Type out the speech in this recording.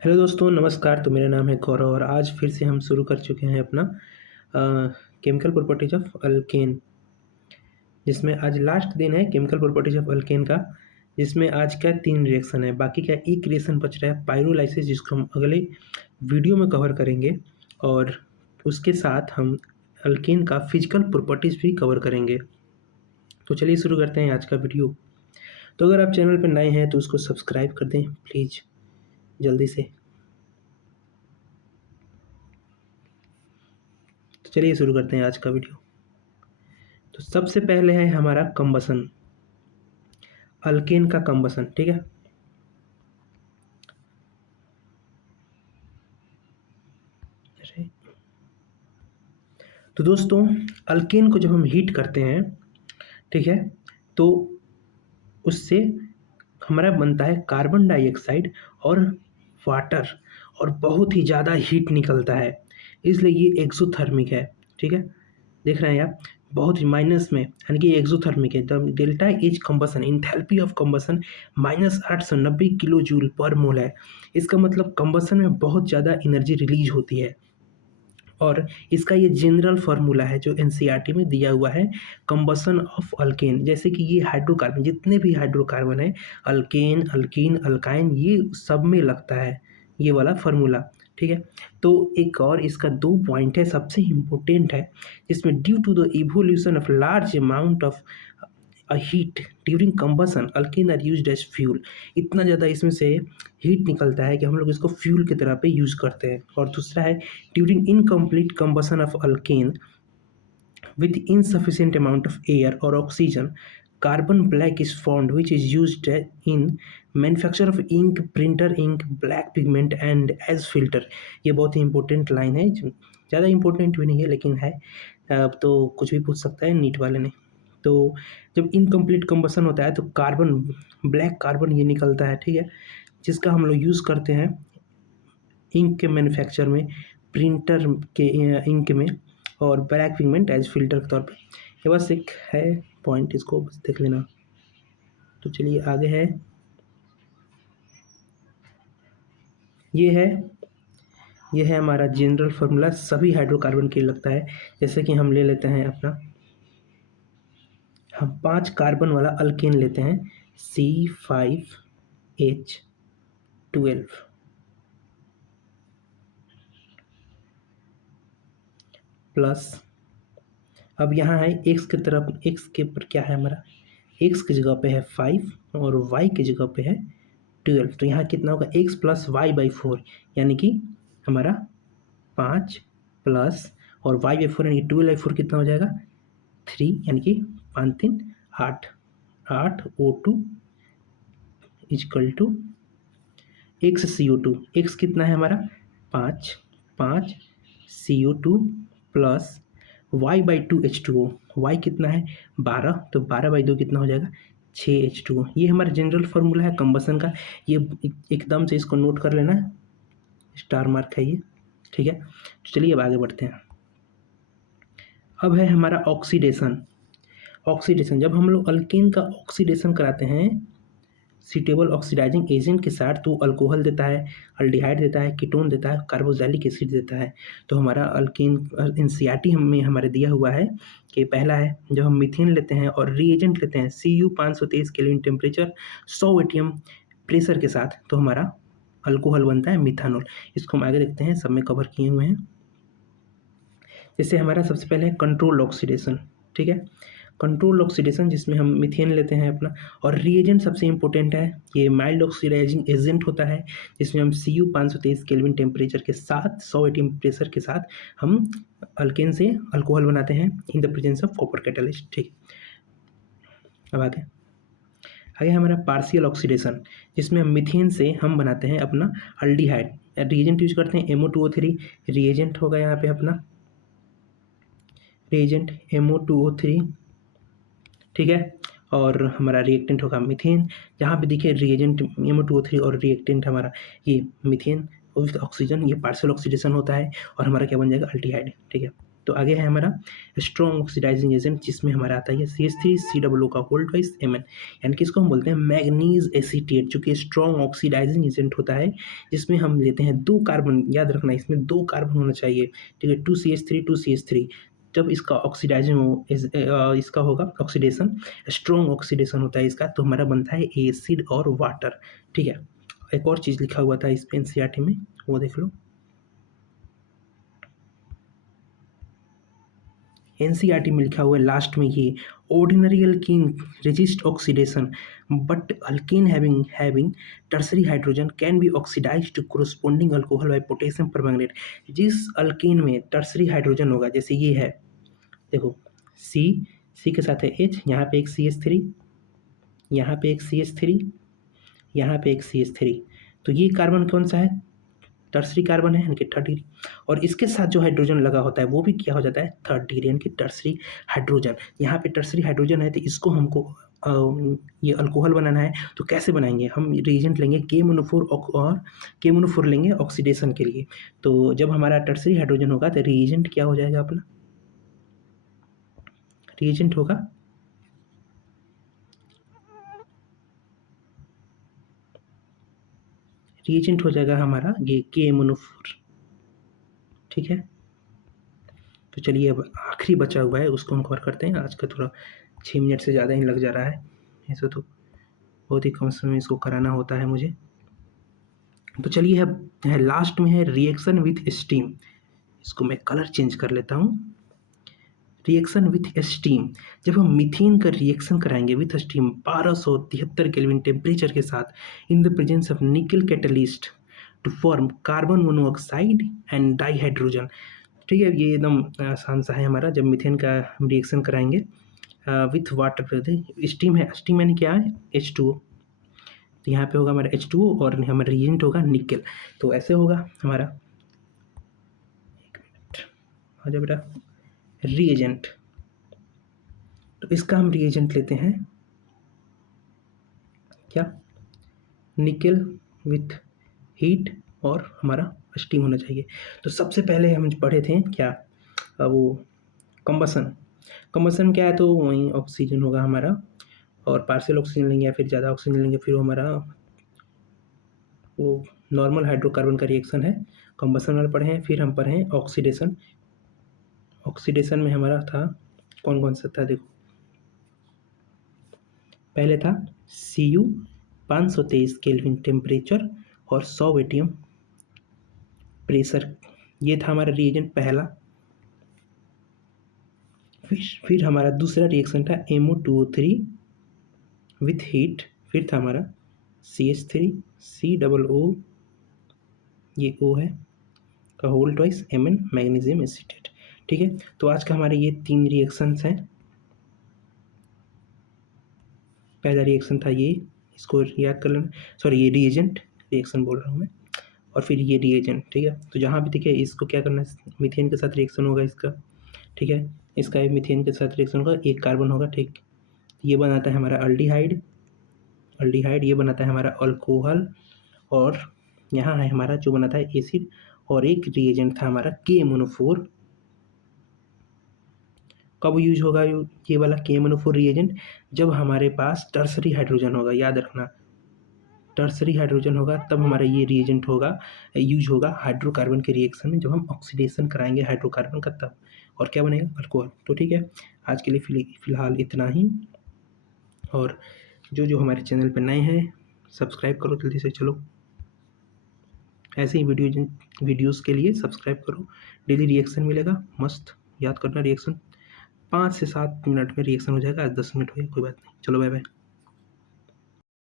Hello दोस्तों, नमस्कार। तो मेरा नाम है गौरव और आज फिर से हम शुरू कर चुके हैं अपना केमिकल प्रॉपर्टीज ऑफ अल्केन, जिसमें आज लास्ट दिन है केमिकल प्रॉपर्टीज ऑफ अल्केन का, जिसमें आज का 3 रिएक्शन है। बाकी का एक रिएक्शन बच रहा है पायरोलाइसिस, जिसको हम अगले वीडियो में कवर करेंगे और उसके साथ हम अल्केन का फिजिकल प्रॉपर्टीज भी कवर करेंगे। तो चलिए शुरू करते हैं आज का वीडियो। तो अगर आप चैनल पर नए हैं तो उसको सब्सक्राइब कर दें प्लीज़, जल्दी से। तो चलिए शुरू करते हैं आज का वीडियो। तो सबसे पहले है हमारा कंबसन, अल्केन का कंबसन। ठीक है, तो दोस्तों अल्केन को जब हम हीट करते हैं, ठीक है, तो उससे हमारा बनता है कार्बन डाइऑक्साइड और वाटर, और बहुत ही ज़्यादा हीट निकलता है, इसलिए ये एक्सोथर्मिक है। ठीक है, देख रहे हैं आप, बहुत ही माइनस में, यानी कि एक्सोथर्मिक है। तब delta H combustion, enthalpy of combustion -890 kilojoule per mole है। इसका मतलब कंबसन में बहुत ज़्यादा एनर्जी रिलीज होती है। और इसका ये जनरल फार्मूला है जो एनसीईआरटी में दिया हुआ है, कंबसन ऑफ अल्केन। जैसे कि ये हाइड्रोकार्बन, जितने भी हाइड्रोकार्बन है, अल्केन, अल्कीन, अल्काइन, ये सब में लगता है ये वाला फार्मूला। ठीक है, तो एक और इसका 2 पॉइंट है, सबसे इम्पोर्टेंट है, जिसमें due to the evolution of large amount of a heat during combustion alkane are used as fuel. इतना ज़्यादा इसमें से हीट निकलता है कि हम लोग इसको फ्यूल की तरह पे यूज़ करते हैं। और दूसरा है during incomplete combustion of alkane with insufficient amount of air or oxygen, carbon black is formed, which is used in manufacture of ink, printer ink, black pigment and as filter। ये बहुत ही important line है, ज़्यादा important भी नहीं है लेकिन है। अब तो कुछ भी पूछ सकता है नीट वाले ने। तो जब इनकम्प्लीट कंबसन होता है तो कार्बन, ब्लैक कार्बन ये निकलता है, ठीक है, जिसका हम लोग यूज़ करते हैं इंक के मैन्युफैक्चर में, प्रिंटर के इंक में, और ब्लैक पिगमेंट एज फिल्टर के तौर पे। ये बस एक है पॉइंट, इसको बस देख लेना। तो चलिए आगे है, ये है हमारा जनरल फार्मूला, सभी हाइड्रोकार्बन के लिए लगता है। जैसे कि हम ले लेते हैं अपना, हम 5 कार्बन वाला अल्केन लेते हैं, C5H12 प्लस, अब यहाँ है एक्स की तरफ, एक्स के ऊपर क्या है हमारा, एक्स की जगह पे है 5 और वाई की जगह पे है 12। तो यहाँ कितना होगा, एक्स प्लस वाई बाई 4, यानी कि हमारा 5 प्लस और वाई बाई 4 यानी कि 12/4 कितना हो जाएगा 3, यानी कि 5 3 8, 8 O2 is equal to x CO2। X कितना है हमारा 5, 5 CO2 plus y by 2 H2O, y कितना है 12, तो 12/2 कितना हो जाएगा 6 H2O। ये हमारा जनरल फार्मूला है कंबसन का, ये एकदम से इसको नोट कर लेना है, स्टार मार्क है ये। ठीक है, तो चलिए अब आगे बढ़ते हैं। अब है हमारा ऑक्सीडेशन। ऑक्सीडेशन, जब हम लोग अल्केन का ऑक्सीडेशन कराते हैं सीटेबल ऑक्सीडाइजिंग एजेंट के साथ, तो अल्कोहल देता है, अल्डिहाइड देता है, कीटोन देता है, कार्बोक्सिलिक एसिड देता है। तो हमारा अल्केन एनसीईआरटी में हमारे दिया हुआ है कि पहला है, जब हम मीथेन लेते हैं और रीएजेंट लेते हैं Cu 523 kelvin temperature 100 ATM pressure के साथ, तो हमारा अल्कोहल बनता है मिथानॉल। इसको हम आगे देखते हैं, सब में कवर किए हुए हैं। जैसे हमारा सबसे पहले है कंट्रोल ऑक्सीडेशन। ठीक है, कंट्रोल ऑक्सीडेशन जिसमें हम मीथेन लेते हैं अपना, और रीएजेंट सबसे इंपॉर्टेंट है, ये माइल्ड ऑक्सीडाइजिंग एजेंट होता है, जिसमें हम Cu 523 केल्विन टेम्परेचर के साथ 100 ATM प्रेशर के साथ हम अल्केन से अल्कोहल बनाते हैं इन the presence of copper catalyst. ठीक, अब आगे हमारा पार्शियल ऑक्सीडेशन, जिसमें मीथेन से हम बनाते हैं अपना अल्डिहाइड। रीएजेंट यूज करते हैं MO2O3, रीएजेंट होगा यहाँ पे अपना रीएजेंट MO2O3। ठीक है, और हमारा रिएक्टेंट होगा मीथेन। जहाँ पे देखिए रिएजेंट MO2O3 और रिएक्टेंट हमारा ये मीथेन विद ऑक्सीजन, ये पार्शियल ऑक्सीडेशन होता है और हमारा क्या बन जाएगा अल्डिहाइड। ठीक है, तो आगे है हमारा स्ट्रॉन्ग ऑक्सीडाइजिंग एजेंट, जिसमें हमारा आता है CH3COO का होल ट्वाइस Mn, यानी कि इसको हम बोलते हैं मैग्नीज एसीटेट, जो कि स्ट्रॉन्ग ऑक्सीडाइजिंग एजेंट होता है, जिसमें हम लेते हैं 2 कार्बन। याद रखना इसमें 2 कार्बन होना चाहिए, ठीक है, 2CH3 जब इसका ऑक्सीडाइजिंग हो इसका होगा ऑक्सीडेशन, स्ट्रॉन्ग ऑक्सीडेशन होता है इसका, तो हमारा बनता है एसिड और वाटर, ठीक है। एक और चीज़ लिखा हुआ था इस पे एनसीईआरटी में, वो देख लो। एनसीईआरटी में लिखा हुआ है लास्ट में ये, ordinary alkene resist oxidation but alkene having tertiary hydrogen can be oxidised to corresponding alcohol by potassium permanganate. जिस अल्कीन में टर्सरी हाइड्रोजन होगा, जैसे ये है, देखो सी के साथ है H, यहाँ पे एक CH3, यहाँ पे एक CH3, यहाँ पे एक CH3, तो ये कार्बन कौन सा है, टर्सरी कार्बन है, यानी कि थर्ड डिग्री, और इसके साथ जो हाइड्रोजन लगा होता है वो भी क्या हो जाता है, थर्ड डिग्री, यानी कि टर्सरी हाइड्रोजन। यहाँ पे टर्सरी हाइड्रोजन है, तो इसको हमको ये अल्कोहल बनाना है, तो कैसे बनाएंगे, हम रिएजेंट लेंगे K-मोनोफोर और K-मोनोफोर लेंगे ऑक्सीडेशन के लिए। तो जब हमारा टर्सरी हाइड्रोजन होगा तो रिएजेंट क्या हो जाएगा अपना, रिएजेंट होगा रिएजेंट हो जाएगा हमारा ये K-मोनोफोर, ठीक है। तो चलिए अब आखिरी बचा हुआ है उसको हम कवर करते हैं। आज का थोड़ा 6 मिनट से ज़्यादा ही लग जा रहा है, ऐसे तो बहुत ही कम समय में इसको कराना होता है मुझे। तो चलिए है लास्ट में है रिएक्शन विथ स्टीम, इसको मैं कलर चेंज कर लेता हूँ। रिएक्शन विथ स्टीम, जब हम मीथेन का रिएक्शन कराएंगे विथ स्टीम 1273 केल्विन टेम्परेचर के साथ in the presence of nickel catalyst to form carbon monoxide and dihydrogen, ठीक है। ये एकदम आसान सा है हमारा, जब मीथेन का हम रिएक्शन कराएंगे विथ वाटर, स्टीम है, स्टीम यानी क्या है, H2O, तो यहाँ पे होगा हमारा H2O और हमारा रिएजेंट होगा निकल, तो ऐसे होगा हमारा, एक मिनट आ जाओ बेटा, रिएजेंट, तो इसका हम रिएजेंट लेते हैं क्या, निकल विथ हीट और हमारा स्टीम होना चाहिए। तो सबसे पहले हम पढ़े थे क्या, वो कंबसन क्या है, तो वहीं ऑक्सीजन होगा हमारा, और पार्शियल ऑक्सीजन लेंगे या फिर ज़्यादा ऑक्सीजन लेंगे, फिर हमारा वो नॉर्मल हाइड्रोकार्बन का रिएक्शन है, कंबसन वाला पढ़े हैं। फिर हम पढ़े हैं ऑक्सीडेशन, ऑक्सीडेशन में हमारा था कौन कौन सा था, देखो पहले था Cu 523 केल्विन टेम्परेचर और 100 एटीएम प्रेशर, ये था हमारा रिएजेंट पहला। फिर हमारा दूसरा रिएक्शन था MO2O3 विथ हीट, फिर था हमारा CH3COO, ये O है का whole twice Mn magnesium acetate, ठीक है। तो आज का हमारे ये 3 रिएक्शंस हैं। पहला रिएक्शन था ये, इसको याद कर लेना, सॉरी ये रिएजेंट रिएक्शन बोल रहा हूँ मैं, और फिर ये रिएजेंट, ठीक है। तो जहाँ भी देखिए इसको क्या करना है, मीथेन के साथ रिएक्शन होगा इसका, ठीक है, इसका मीथेन के साथ रिएक्शन होगा, एक कार्बन होगा, ठीक, ये बनाता है हमारा अल्डिहाइड, ये बनाता है हमारा अल्कोहल, और यहाँ है हमारा जो बनाता है एसिड, और एक रिएजेंट था हमारा K-मोनोफोर। कब यूज होगा ये वाला K-मोनोफोर रिएजेंट, जब हमारे पास टर्सरी हाइड्रोजन होगा, याद रखना टर्सरी हाइड्रोजन होगा तब हमारा ये रिएजेंट होगा, यूज होगा हाइड्रोकार्बन के रिएक्शन में, जब हम ऑक्सीडेशन कराएंगे हाइड्रोकार्बन का तब, और क्या बनेगा, अल्कोहल। तो ठीक है, आज के लिए फ़िलहाल इतना ही, और जो हमारे चैनल पर नए हैं सब्सक्राइब करो जल्दी से, चलो ऐसे ही वीडियोज़ के लिए सब्सक्राइब करो, डेली रिएक्शन मिलेगा मस्त, याद करना रिएक्शन 5 से 7 मिनट में रिएक्शन हो जाएगा, आज 10 मिनट हो गया, कोई बात नहीं, चलो बाय बाय।